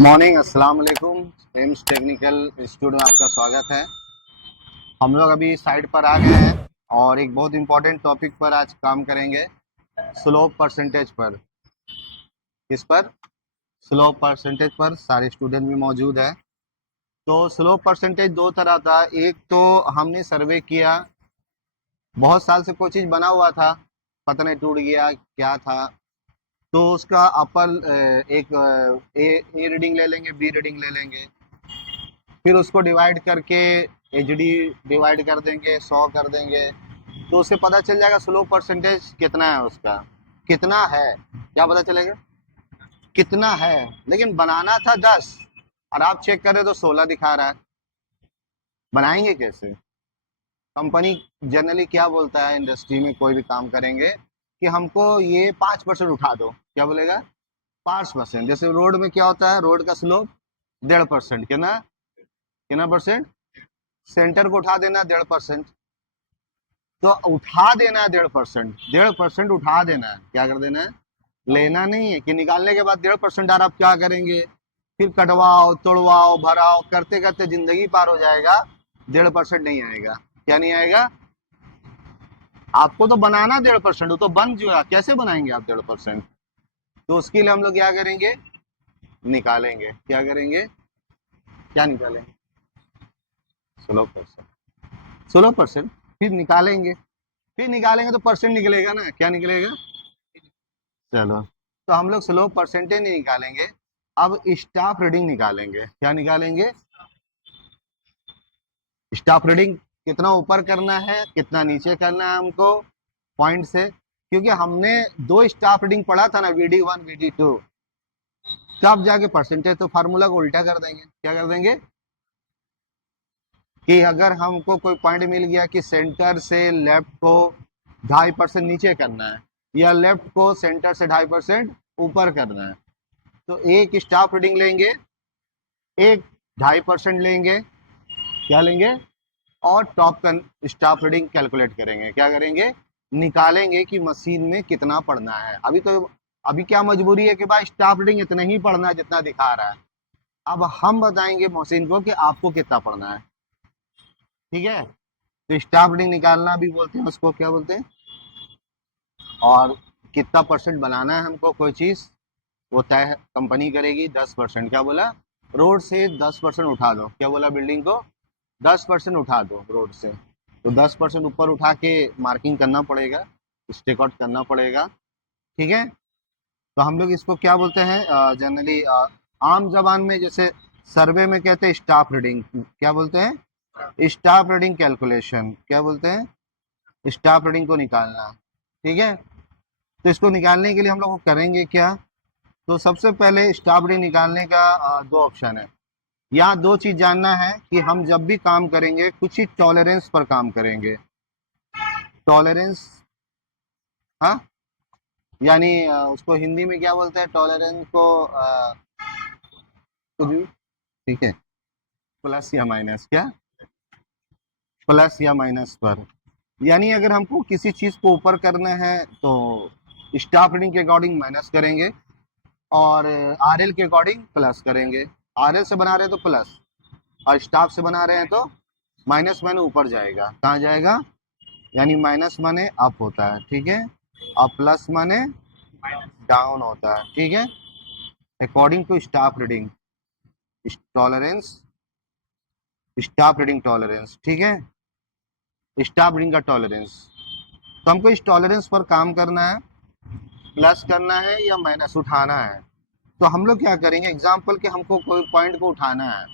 Morning, अस्सलाम वालेकुम। AIIMS technical institute में आपका स्वागत है। हम लोग अभी साइट पर आ गए हैं और एक बहुत इंपॉर्टेंट टॉपिक पर आज काम करेंगे, स्लोप परसेंटेज पर। इस पर स्लोप परसेंटेज पर सारे स्टूडेंट भी मौजूद है। तो स्लोप परसेंटेज दो तरह था। एक तो हमने सर्वे किया, बहुत साल से कोई चीज़ बना हुआ था, पता नहीं टूट गया क्या था। तो उसका एक ए रीडिंग ले लेंगे, बी रीडिंग ले लेंगे, फिर उसको डिवाइड करके एचडी डिवाइड कर देंगे, 100 कर देंगे, तो उससे पता चल जाएगा स्लो परसेंटेज कितना है उसका, कितना है, क्या पता चलेगा कितना है। लेकिन बनाना था 10 और आप चेक करें तो 16 दिखा रहा है। बनाएंगे कैसे? कंपनी जनरली क्या बोलता है, इंडस्ट्री में कोई भी काम करेंगे कि हमको ये 5% उठा दो। क्या बोलेगा? 5%। जैसे रोड में क्या होता है, रोड का स्लोप 1.5%, कितना कितना परसेंट? सेंटर को उठा देना 1.5%। तो उठा देना है 1.5%, 1.5% उठा देना है। क्या कर देना है? लेना नहीं है कि निकालने के बाद 1.5% आ रहा, आप क्या करेंगे? फिर कटवाओ, तोड़वाओ, भराओ, करते करते जिंदगी पार हो जाएगा, 1.5% नहीं आएगा। क्या नहीं आएगा? आपको तो बनाना 1.5%, वो तो बन चुका, कैसे बनाएंगे आप 1.5%? तो उसके लिए हम लोग क्या करेंगे? निकालेंगे। क्या करेंगे? क्या निकालेंगे? 16%। 16%। फिर निकालेंगे, फिर निकालेंगे तो परसेंट निकलेगा ना, क्या निकलेगा? चलो, तो हम लोग स्लो परसेंटेज नहीं निकालेंगे, अब स्टाफ रीडिंग निकालेंगे। क्या निकालेंगे? स्टाफ रीडिंग कितना ऊपर करना है, कितना नीचे करना है हमको, पॉइंट से। क्योंकि हमने दो स्टाफ रीडिंग पढ़ा था ना, VD1 VD2, तब जाके परसेंटेज। तो फार्मूला को उल्टा कर देंगे। क्या कर देंगे? कि अगर हमको कोई पॉइंट मिल गया कि सेंटर से लेफ्ट को 2.5% नीचे करना है, या लेफ्ट को सेंटर से 2.5% ऊपर करना है, तो एक स्टाफ रीडिंग लेंगे, एक 2.5% लेंगे। क्या लेंगे? और टॉप का स्टाफ रीडिंग कैलकुलेट करेंगे। क्या करेंगे? निकालेंगे कि मशीन में कितना पढ़ना है। अभी क्या मजबूरी है कि भाई स्टाफ रीडिंग इतना ही पढ़ना है जितना दिखा रहा है। अब हम बताएंगे मशीन को कि आपको कितना पढ़ना है। ठीक है? तो स्टाफ रीडिंग निकालना भी बोलते हैं उसको, क्या बोलते हैं। और कितना परसेंट बनाना है हमको कोई चीज़, वो तय कंपनी करेगी। 10%। क्या बोला? रोड से 10% उठा दो। क्या बोला? बिल्डिंग को 10% उठा दो रोड से। तो 10% ऊपर उठा के मार्किंग करना पड़ेगा, स्टेक आउट करना पड़ेगा। ठीक है? तो हम लोग इसको क्या बोलते हैं जनरली, आम जबान में, जैसे सर्वे में कहते हैं स्टाफ रीडिंग। क्या बोलते हैं? Staff reading calculation. क्या बोलते हैं? स्टाफ रीडिंग को निकालना। ठीक है? तो इसको निकालने के लिए हम लोग करेंगे क्या? तो सबसे पहले स्टाफ रीडिंग निकालने का दो ऑप्शन है। यहाँ दो चीज जानना है कि हम जब भी काम करेंगे कुछ ही टॉलरेंस पर काम करेंगे। टॉलरेंस, हाँ, यानी उसको हिंदी में क्या बोलते हैं टॉलरेंस को? कुछ भी, ठीक है। प्लस या माइनस, क्या? प्लस या माइनस पर। यानी अगर हमको किसी चीज को ऊपर करना है तो स्टाफ रीडिंग के अकॉर्डिंग माइनस करेंगे, और RL के अकॉर्डिंग प्लस करेंगे। RL से बना रहे हैं तो प्लस, और स्टाफ से बना रहे हैं तो माइनस माने ऊपर जाएगा। कहाँ जाएगा? यानी माइनस माने अप होता है, ठीक है, और प्लस माने डाउन होता है। ठीक है? According to staff reading tolerance, staff reading tolerance. ठीक है? स्टाफ रीडिंग का टॉलरेंस। तो हमको इस टॉलरेंस पर काम करना है, प्लस करना है या माइनस उठाना है। तो हम लोग क्या करेंगे, एग्जाम्पल के हमको कोई पॉइंट को उठाना है,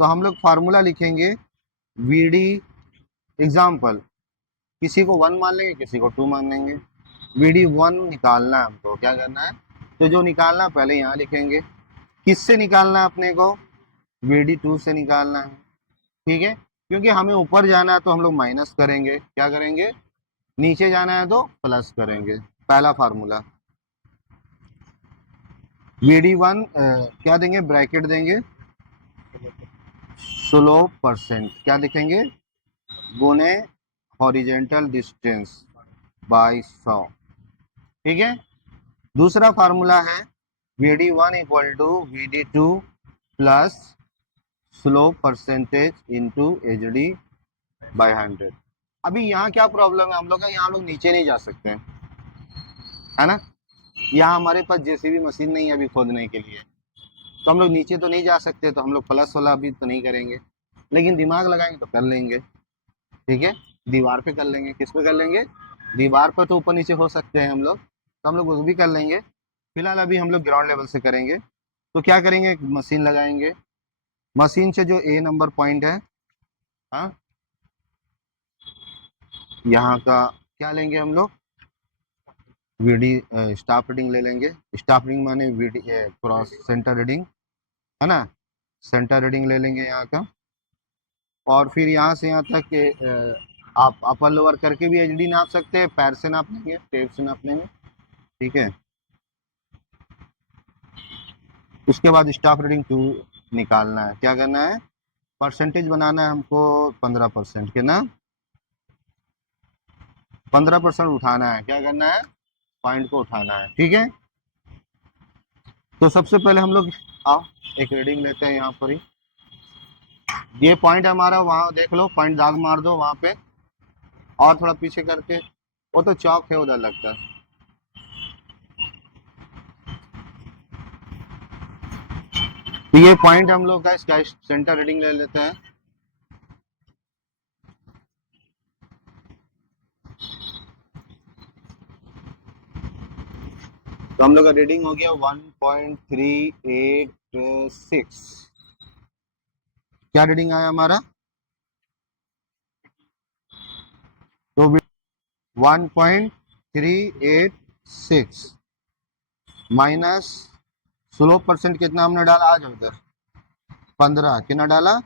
तो हम लोग फार्मूला लिखेंगे, VD एग्जाम्पल, किसी को 1 मान लेंगे, किसी को 2 मान लेंगे। VD1 निकालना है हमको, क्या करना है? तो जो निकालना है पहले यहाँ लिखेंगे। किससे निकालना है अपने को? VD2 से निकालना है। ठीक है? क्योंकि हमें ऊपर जाना है तो हम लोग माइनस करेंगे। क्या करेंगे? नीचे जाना है तो प्लस करेंगे। पहला फार्मूला, VD1 क्या देंगे, ब्रैकेट देंगे, 16%, क्या लिखेंगे, गुने हॉरिजेंटल डिस्टेंस बाई 100। ठीक है? दूसरा फार्मूला है VD1 equal to VD2 plus slope percentage into HD by 100। अभी यहाँ क्या प्रॉब्लम है हम लोग का, यहाँ लोग नीचे नहीं जा सकते हैं, है ना। यहाँ हमारे पास जेसीबी मशीन नहीं है अभी खोदने के लिए, तो हम लोग नीचे तो नहीं जा सकते, तो हम लोग प्लस वाला अभी तो नहीं करेंगे, लेकिन दिमाग लगाएंगे तो कर लेंगे। ठीक है, दीवार पे कर लेंगे। किस पे कर लेंगे? दीवार पर तो ऊपर नीचे हो सकते हैं हम लोग, तो हम लोग वो भी कर लेंगे। फिलहाल अभी हम लोग ग्राउंड लेवल से करेंगे। तो क्या करेंगे, मशीन लगाएंगे। मशीन से जो A नंबर पॉइंट है, हाँ, यहाँ का क्या लेंगे हम लोग, VD स्टाफ रीडिंग ले लेंगे। स्टाफ रीडिंग माने VD क्रॉस सेंटर रीडिंग, है ना। सेंटर रीडिंग ले लेंगे यहाँ का, और फिर यहाँ से यहाँ तक आप अपर लोअर करके भी HD नाप सकते हैं, पैर से नाप लेंगे, टेप से नाप लेंगे। ठीक है, उसके बाद स्टाफ रीडिंग 2 निकालना है। क्या करना है, परसेंटेज बनाना है हमको 15% के ना, 15% उठाना है। क्या करना है, पॉइंट को उठाना है। ठीक है, तो सबसे पहले हम लोग आओ एक रीडिंग लेते हैं यहाँ पर ही। ये पॉइंट हमारा, वहाँ देख लो, पॉइंट दाग मार दो वहाँ पे, और थोड़ा पीछे करके, वो तो चौक है उधर लगता है। तो ये पॉइंट हम लोग का इसका सेंटर रीडिंग ले लेते हैं। तो हम लोग का रीडिंग हो गया 1.386। क्या रीडिंग आया हमारा, तो 1.386 माइनस स्लोप परसेंट कितना हमने डाला आज उधर, 15। कितना डाला,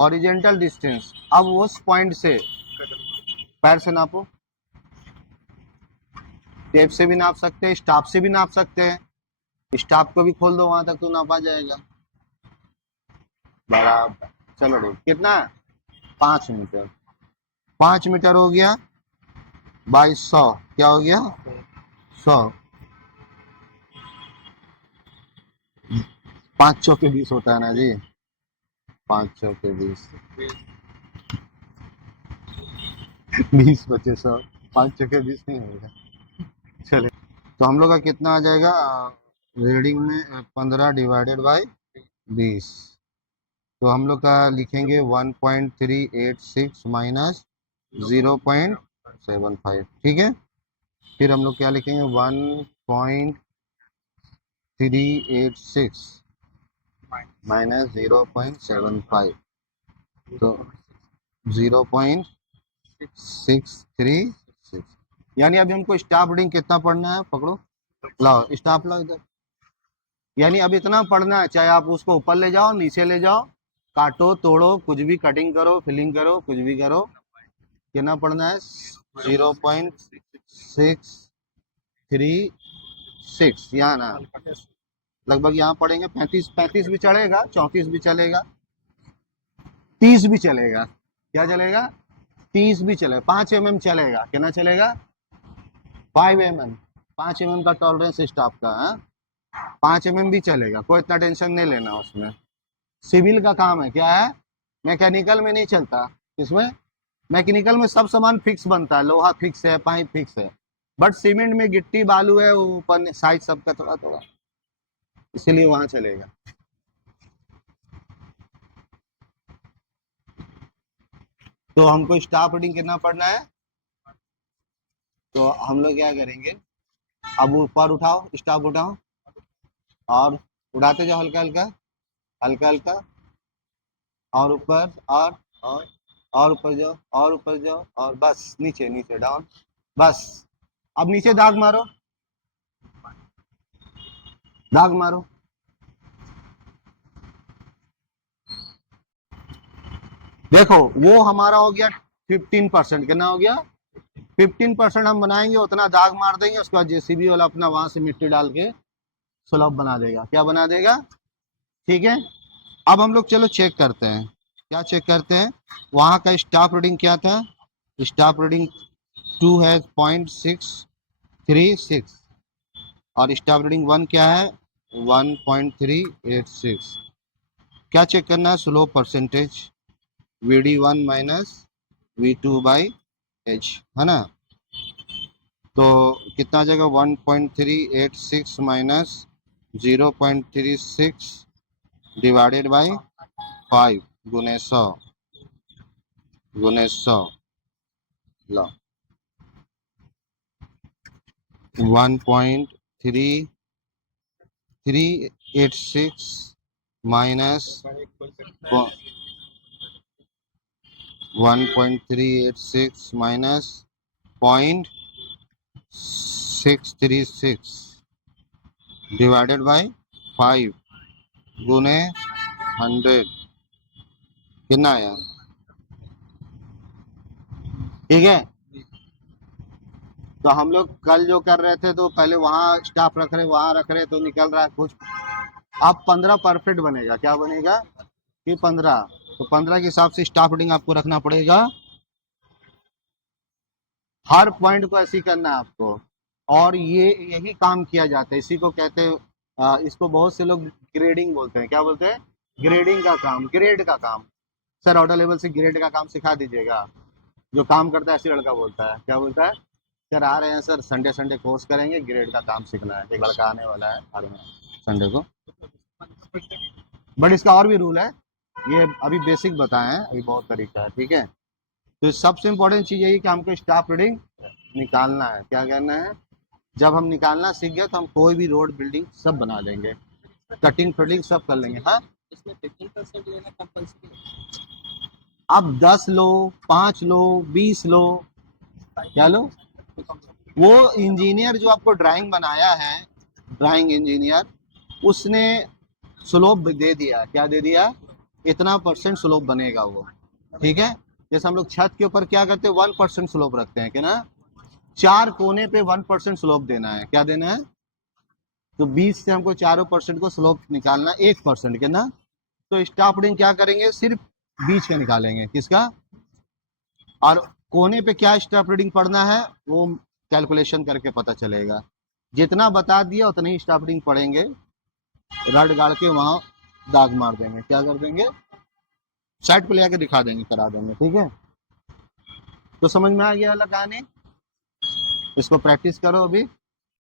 ओरिजेंटल डिस्टेंस। अब उस पॉइंट से पैर से नापो, टेप से भी नाप सकते हैं, स्टाफ से भी नाप सकते हैं। स्टाफ को भी खोल दो, वहां तक तो नापा जाएगा। बराबर, चलो ठीक, कितना, 5 मीटर। 5 मीटर हो गया बाई 100, क्या हो गया, 100। 5 चौके 20 होता है ना जी, 5 चौके 20, 20 बचे 100, 5 चौके 20 नहीं होगा। चले, तो हम लोग का कितना आ जाएगा, रीडिंग में 15 डिवाइडेड बाई 20। तो हम लोग का लिखेंगे 1.386 माइनस 0.75। ठीक है, फिर हम लोग क्या लिखेंगे, 1.386 माइनस 0.75, तो 0.636। यानी अभी हमको स्टाफ रीडिंग कितना पढ़ना है, पकड़ो, लाओ स्टाफ लाओ इधर। यानी अब इतना पढ़ना है, चाहे आप उसको ऊपर ले जाओ नीचे ले जाओ, काटो तोड़ो, कुछ भी कटिंग करो, फिलिंग करो, कुछ भी करो, कितना पढ़ना है, 0.636। यहाँ ना लगभग यहाँ पढ़ेंगे, 35 भी चलेगा, 34 भी चलेगा, 30 भी चलेगा। क्या चलेगा, 30 भी चलेगा, 5 mm चलेगा। कितना चलेगा, 5 mm। 5 mm का टॉलरेंस स्टाफ का है, 5 mm भी चलेगा, कोई इतना टेंशन नहीं लेना उसमें। सिविल का काम है, क्या है, मैकेनिकल में नहीं चलता। इसमें मैकेनिकल में सब सामान फिक्स बनता है, लोहा फिक्स है, पाइप फिक्स है, बट सीमेंट में गिट्टी बालू है, वो ऊपर साइज सबका थोड़ा थोड़ा, इसीलिए वहां चलेगा। तो हमको स्टाफ रीडिंग कितना पढ़ना है, तो हम लोग क्या करेंगे, अब ऊपर उठाओ, स्टाफ उठाओ, और उड़ाते जाओ हल्का हल्का, हल्का हल्का, और ऊपर, और ऊपर जाओ, और ऊपर जाओ, और बस नीचे नीचे डाउन, बस। अब नीचे दाग मारो, दाग मारो। देखो वो हमारा हो गया 15%। कितना हो गया, 15% हम बनाएंगे, उतना दाग मार देंगे, उसके बाद जेसीबी वाला अपना वहां से मिट्टी डाल के स्लैब बना देगा। क्या बना देगा, ठीक है। अब हम लोग चलो चेक करते हैं, क्या चेक करते हैं, वहां का स्टाफ रीडिंग क्या था, स्टाफ रीडिंग 2 है 0.636, और स्टाफ रीडिंग 1 क्या है 1.386। क्या चेक करना है? Slope percentage VD1 minus V2/H, है ना। तो कितना आ जाएगा? 1.386 माइनस 0.36 डिवाइडेड बाई 5 गुने 100 लो 1.3386 माइनस 1.386 माइनस 0.636 डिवाइडेड बाई 5 गुने 100 कितना आया? ठीक है। तो हम लोग कल जो कर रहे थे तो पहले वहां स्टाफ रख रहे, वहां रख रहे, तो निकल रहा है कुछ। अब 15 परफेक्ट बनेगा। क्या बनेगा? कि 15। तो 15 के हिसाब से स्टाफ रीडिंग आपको रखना पड़ेगा। हर पॉइंट को ऐसे ही करना है आपको। और ये यही काम किया जाता है, इसी को कहते हैं इसको बहुत से लोग ग्रेडिंग बोलते हैं। क्या बोलते हैं? ग्रेडिंग का काम, ग्रेड का काम। सर ऑर्डर लेवल से ग्रेड का काम सिखा दीजिएगा। जो काम करता है ऐसी लड़का बोलता है। क्या बोलता है? सर आ रहे हैं सर, संडे संडे कोर्स करेंगे, ग्रेड का काम सीखना है। एक लड़का आने वाला है हर में संडे को। बट इसका और भी रूल है, ये अभी बेसिक बताए हैं, अभी बहुत तरीका है। ठीक है। तो सबसे इम्पोर्टेंट चीज़ यही कि हमको स्टाफ रीडिंग निकालना है। क्या करना है? जब हम निकालना सीख गए तो हम कोई भी रोड बिल्डिंग सब बना लेंगे, कटिंग फिटिंग सब कर लेंगे। हाँ, इसमें 15% लेना कंपल्सरी है। अब 10 लो, 5 लो, 20 लो, क्या लो? वो इंजीनियर जो आपको ड्राइंग बनाया है, ड्राइंग इंजीनियर, उसने स्लोप दे दिया। क्या दे दिया? इतना परसेंट स्लोप बनेगा वो। ठीक है। जैसे हम लोग छत के ऊपर क्या करते हैं, 1% स्लोप रखते हैं कि ना, 4 कोने पे 1% स्लोप देना है। क्या देना है? तो 20 से हमको चारों परसेंट को स्लोप निकालना 1% के ना। तो स्टाफ रीडिंग क्या करेंगे? सिर्फ बीच का निकालेंगे। किसका? और कोने पे क्या स्टाफ रीडिंग पढ़ना है वो कैलकुलेशन करके पता चलेगा। जितना बता दिया उतना ही स्टाफ रीडिंग पढ़ेंगे, रड गाड़ के वहां दाग मार देंगे। क्या कर देंगे? साइड पे ले आके दिखा देंगे, करा देंगे। ठीक है। तो समझ में आ गया वाला कहानी? इसको प्रैक्टिस करो अभी।